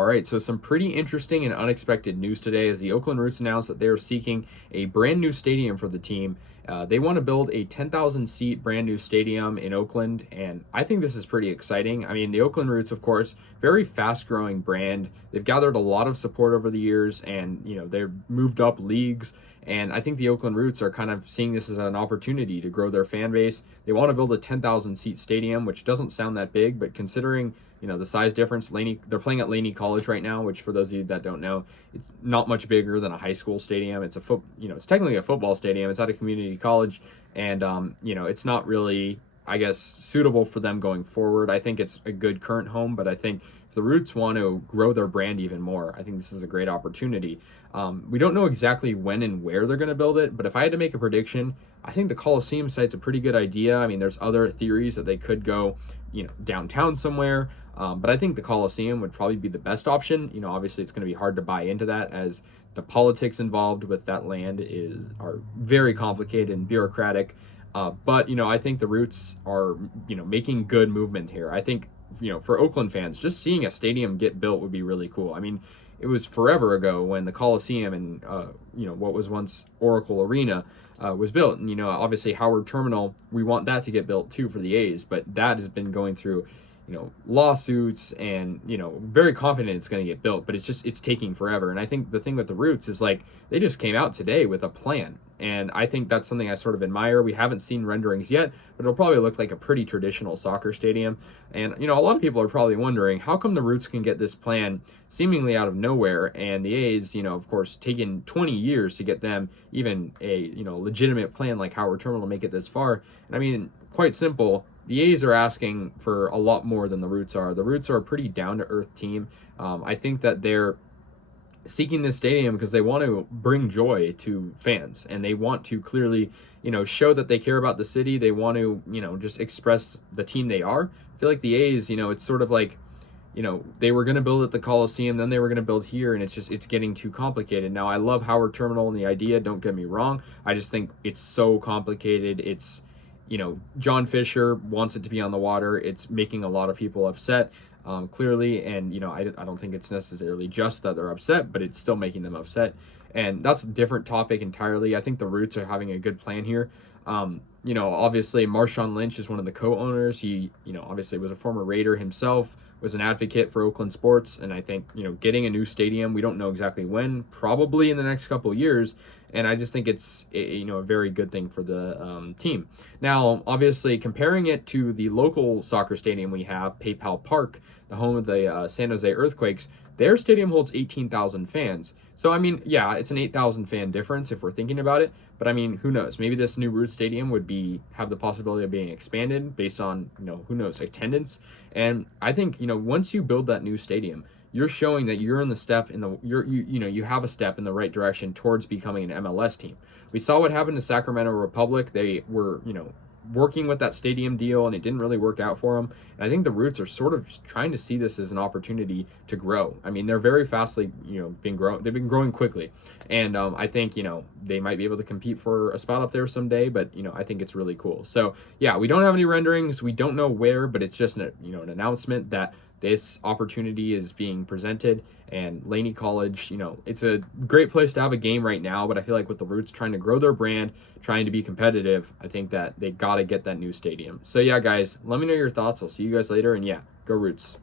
All right, so some pretty interesting and unexpected news today as the Oakland Roots announced that they are seeking a brand new stadium for the team. They want to build a 10,000 seat brand new stadium in Oakland, and I think this is pretty exciting. I mean, the Oakland Roots, of course, very fast growing brand. They've gathered a lot of support over the years, and they've moved up leagues. And I think the Oakland Roots are kind of seeing this as an opportunity to grow their fan base. They want to build a 10,000 seat stadium, which doesn't sound that big, but considering the size difference, they're playing at Laney College right now, which for those of you that don't know, it's not much bigger than a high school stadium. It's it's technically a football stadium. It's at a community college, and it's not really, I guess, suitable for them going forward. I think it's a good current home, but I think if the Roots want to grow their brand even more, I think this is a great opportunity. We don't know exactly when and where they're going to build it, but if I had to make a prediction, I think the Coliseum site's a pretty good idea. I mean, there's other theories that they could go, downtown somewhere, but I think the Coliseum would probably be the best option. Obviously it's going to be hard to buy into that as the politics involved with that land are very complicated and bureaucratic. But I think the Roots are, making good movement here. I think, for Oakland fans, just seeing a stadium get built would be really cool. I mean, it was forever ago when the Coliseum and, what was once Oracle Arena was built. And, obviously Howard Terminal, we want that to get built too for the A's, but that has been going through, lawsuits and, very confident it's going to get built, but it's taking forever. And I think the thing with the Roots is like, they just came out today with a plan. And I think that's something I sort of admire. We haven't seen renderings yet, but it'll probably look like a pretty traditional soccer stadium. And, a lot of people are probably wondering, how come the Roots can get this plan seemingly out of nowhere, and the A's, of course, taken 20 years to get them even a, legitimate plan like Howard Terminal to make it this far. And I mean, quite simple. The A's are asking for a lot more than the Roots are. The Roots are a pretty down-to-earth team. I think that they're seeking this stadium because they want to bring joy to fans, and they want to clearly, show that they care about the city. They want to, just express the team they are. I feel like the A's, it's sort of like, they were going to build at the Coliseum, then they were going to build here, and it's getting too complicated. Now, I love Howard Terminal and the idea, don't get me wrong. I just think it's so complicated. It's, John Fisher wants it to be on the water. It's making a lot of people upset, clearly. And, I don't think it's necessarily just that they're upset, but it's still making them upset. And that's a different topic entirely. I think the Roots are having a good plan here. Obviously Marshawn Lynch is one of the co-owners. He, obviously was a former Raider himself, was an advocate for Oakland sports. And I think, getting a new stadium, we don't know exactly when, probably in the next couple of years. And I just think it's, a very good thing for the team. Now, obviously, comparing it to the local soccer stadium we have, PayPal Park, the home of the San Jose Earthquakes, their stadium holds 18,000 fans. So, I mean, yeah, it's an 8,000 fan difference if we're thinking about it. But, I mean, who knows? Maybe this new Root Stadium would have the possibility of being expanded based on, who knows, attendance. And I think, once you build that new stadium, you're showing that you're in the step in the you have a step in the right direction towards becoming an MLS team. We saw what happened to Sacramento Republic. They were, working with that stadium deal, and it didn't really work out for them. And I think the Roots are sort of trying to see this as an opportunity to grow. I mean, they're very fastly, they've been growing quickly. And I think, they might be able to compete for a spot up there someday, but, I think it's really cool. So, yeah, we don't have any renderings. We don't know where, but it's just, an announcement that this opportunity is being presented. And Laney College, it's a great place to have a game right now, but I feel like with the Roots trying to grow their brand, trying to be competitive, I think that they got to get that new stadium. So yeah, guys, let me know your thoughts. I'll see you guys later, and yeah, go Roots.